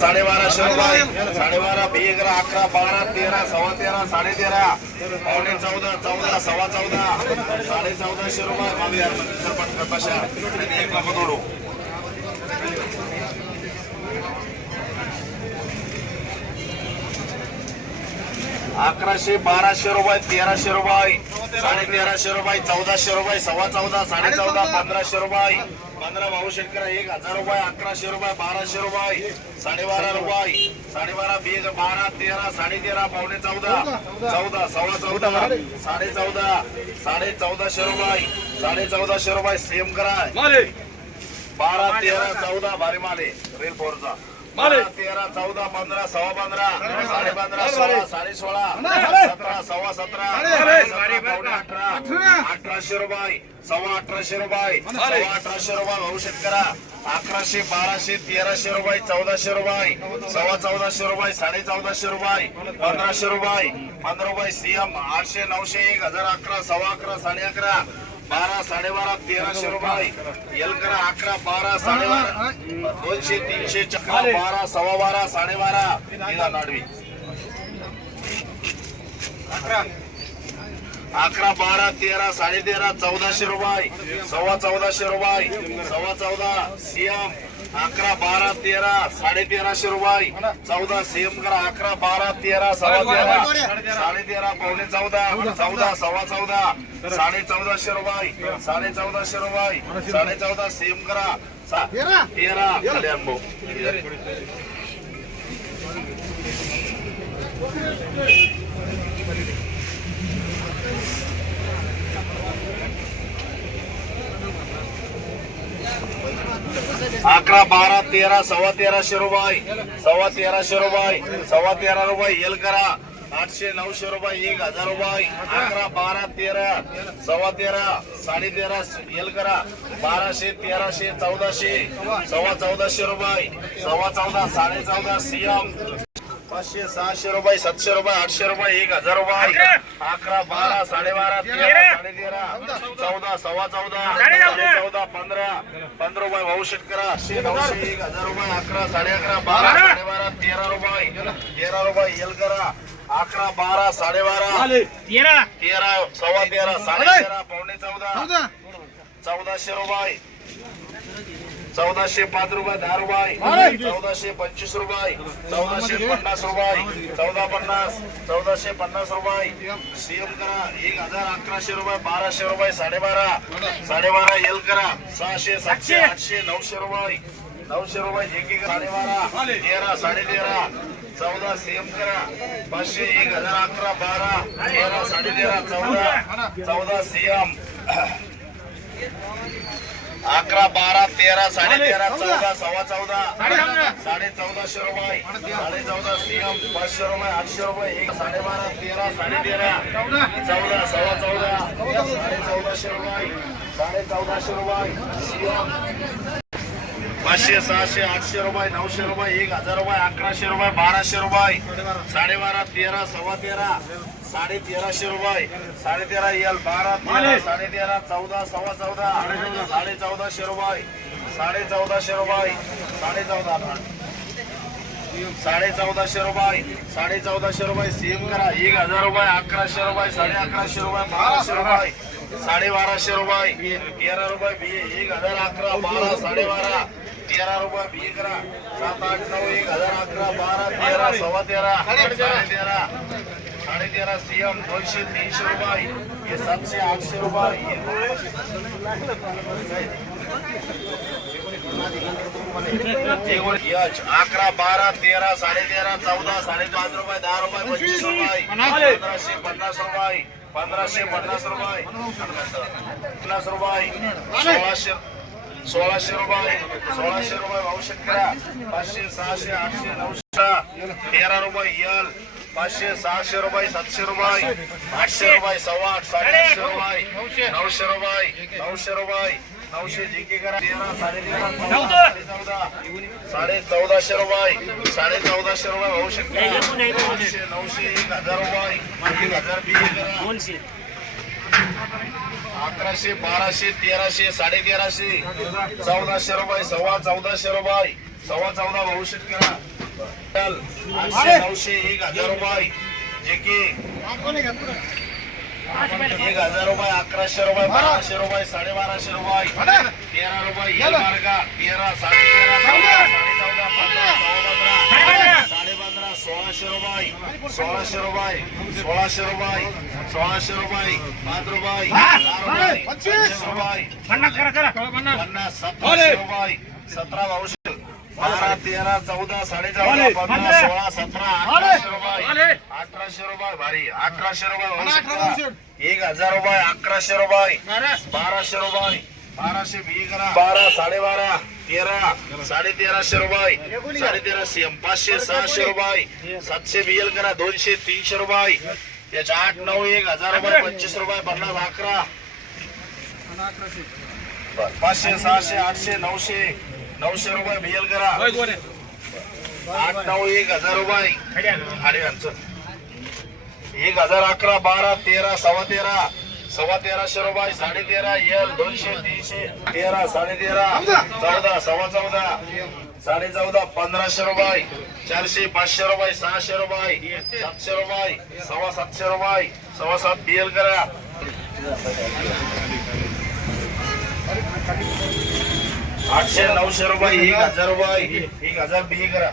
साडेबाराशे रुपये साडेबारा बी अकरा अकरा बारा तेरा सव्वा तेरा साडे तेरा पावणे चौदा चौदा सव्वा चौदा साडे चौदा रुपये मागे सरपंच कशा एक नको अकराशे बाराशे रुपये तेराशे रुपये साडे तेराशे रुपये चौदाशे रुपये सव्वा चौदा साडे चौदा पंधराशे रुपये. पंधरा भाऊ शेतकरी एक हजार रुपये अकराशे रुपये बाराशे रुपये साडेबारा रुपये साडेबारा बीज बारा तेरा साडे तेरा पावणे चौदा चौदा सव्वा चौदा साडे चौदा साडे चौदाशे रुपये साडे चौदाशे रुपये सेम करा बारा तेरा चौदा भारी माले रेल फोरचा तेरा चौदा पंधरा सव्वा पंधरा साडे पंधरा सोळा साडे सोळा सतरा सव्वा सतरा अठरा अठराशे रुपये सव्वा अठराशे रुपये सव्वा अठराशे रुपये भाऊ शेतकरा अकराशे बाराशे तेराशे रुपये चौदाशे रुपये सव्वा चौदाशे रुपये साडे चौदाशे रुपये पंधराशे रुपये पंधरा रुपये सीएम आठशे नऊशे एक हजार अकरा सव्वा अकरा साडे अकरा बारा साडेबारा तेराशे रुपये. एलकरा अकरा बारा साडेबारा दोनशे तीनशे चक्रा बारा सव्वा बारा साडेबारा नाडवी अकरा. बारा तेरा साडे तेरा चौदाशे रुपये. सव्वा चौदाशे रुपये. सव्वा चौदा सीएम अकरा बारा तेरा साडे तेराशे रुपये. चौदा सीएम करा. अकरा बारा तेरा सव्वा तेरा. साडे तेरा पावणे चौदा. चौदा सव्वा चौदा. साडे चौदाशे रुपये. साडे चौदाशे रुपये. साडे चौदा सीएम करा. तेरा. कल्याण भाऊ अकरा बारा तेरा सव्वा तेराशे रुपये. सव्वा तेराशे रुपये. सव्वा तेरा रुपये येल करा. आठशे नऊशे रुपये एक हजार रुपये. अकरा बारा तेरा सव्वा तेरा साडे तेरा येल करा. बाराशे तेराशे चौदाशे सव्वा चौदाशे रुपये. सव्वा चौदा साडे चौदा सीएम पाचशे सहाशे रुपये सातशे रुपये आठशे रुपये एक हजार रुपये अकरा. बारा साडेबारा तेरा साडे तेरा चौदा सव्वा चौदा चौदा. पंधरा पंधरा रुपये भाऊ शेतकरा. नऊशे एक हजार रुपये अकरा साडे अकरा बारा साडेबारा तेरा रुपये तेरा रुपये येल करा. अकरा बारा साडेबारा तेरा. तेरा सव्वा तेरा साडे तेरा पावणे चौदा. चौदाशे रुपये. चौदाशे पाच रुपये दहा रुपये. चौदाशे पंचवीस रुपये. चौदाशे पन्नास रुपये. चौदा पन्नास. चौदाशे पन्नास रुपये. सीएम करा. एक हजार अकराशे रुपये बाराशे रुपये साडेबारा. साडेबारा एल करा. सहाशे सातशे आठशे नऊशे रुपये. नऊशे रुपये एक एक साडेबारा. तेरा साडे तेरा चौदा सीएम करा. पाचशे एक हजार अकरा बारा. तेरा साडे तेरा चौदा चौदा सीएम. अकरा बारा तेरा साडे तेरा चौदा सव्वा चौदा. साडे चौदाशे रुपये साडे चौदा सीएम पाचशे रुपये आठशे रुपये एक साडेबारा तेरा साडे तेरा चौदा सव्वा चौदा. साडे चौदाशे रुपये साडे चौदाशे रुपये सीएम. पाचशे सहाशे आठशे रुपये नऊशे रुपये एक हजार रुपये अकराशे रुपये बाराशे रुपये. साडेबारा तेरा सव्वा तेरा साडे तेराशे रुपये. साडे तेरा एल बारा तेरा साडे तेरा चौदा सव्वा चौदा साडे चौदाशे रुपये. साडे चौदाशे रुपये. साडे चौदा साडे चौदाशे रुपये. साडे चौदाशे रुपये सेम करा. एक हजार रुपये अकराशे रुपये साडे अकराशे रुपये बाराशे रुपये. साडे बाराशे रुपये. तेरा रुपये बी एक हजार अकरा बारा साडे बारा तेरा रुपये बी करा. सात आठ नऊ एक हजार अकरा बारा तेरा सव्वा तेरा साडे तेरा. साडे तेरा सीएम दोनशे तीनशे रुपये. हे सातशे आठशे रुपये. यच अकरा बारा तेरा साडे तेरा चौदा साडे पाच रुपये दहा रुपये पंचवीस रुपये. पंधराशे पन्नास रुपये. पंधराशे पन्नास रुपये. पन्नास रुपये. सोळाशे सोळाशे रुपये सोळाशे रुपये भाऊ शेतकऱ्या पाचशे सहाशे आठशे नऊशे तेरा रुपये यल पाचशे सहाशे रुपये सातशे रुपये आठशे रुपये सव्वा आठ साडेआठशे रुपये नऊशे रुपये नऊशे रुपये नऊशे जे के करा तेरा साडे तेरा चौदा साडे चौदा साडे चौदाशे रुपये साडे चौदाशे रुपये औषध शेतकऱ्या नऊशे एक हजार रुपये एक हजार बी करा अकराशे बाराशे तेराशे साडे तेराशे चौदाशे रुपये सव्वा चौदाशे रुपये सव्वा चौदा भाऊ शेतकऱ्या आठशे नऊशे एक हजार रुपये. जे की एक हजार रुपये अकराशे रुपये बाराशे रुपये साडेबाराशे रुपये. तेरा रुपये एक मार्गा तेरा साडे तेरा चौदा साडे चौदा पंधरा सव्वा पंधरा साडे पंधरा सोळाशे रुपये. सोळाशे रुपये. सोळाशे रुपये. सोळाशे रुपये. पाच रुपये. पंचवीस. पन्नास सतराशे रुपये. सतरा भाऊशे. बारा तेरा चौदा साडे चौदा पंधरा सोळा सतरा अठराशे रुपये. अठराशे रुपये भारी. अठराशे रुपये. एक हजार रुपये अकराशे रुपये. बाराशे रुपये. बाराशे बारा साडेबारा तेरा साडे तेराशे रुपये. साडे तेराशे पाचशे सहाशे रुपये. सातशे बिएल करा दोनशे तीनशे रुपये. त्याच्या आठ नऊ एक हजार रुपये पंचवीस रुपये पन्नास अकरा. पाचशे सहाशे आठशे नऊशे नऊशे रुपये बिएल करा. आठ नऊ एक हजार रुपये. आणि एक हजार अकरा बारा तेरा सव्वा तेरा. सव्वा तेराशे रुपये साडे तेरा यल दोनशे तीनशे तेरा साडे तेरा चौदा. सव्वा चौदा साडे चौदा पंधराशे रुपये चारशे पाचशे रुपये सहाशे रुपये सातशे रुपये सव्वा सातशे रुपये सव्वा सात बिएल करा. आठशे नऊशे रुपये एक हजार रुपये एक हजार बी करा.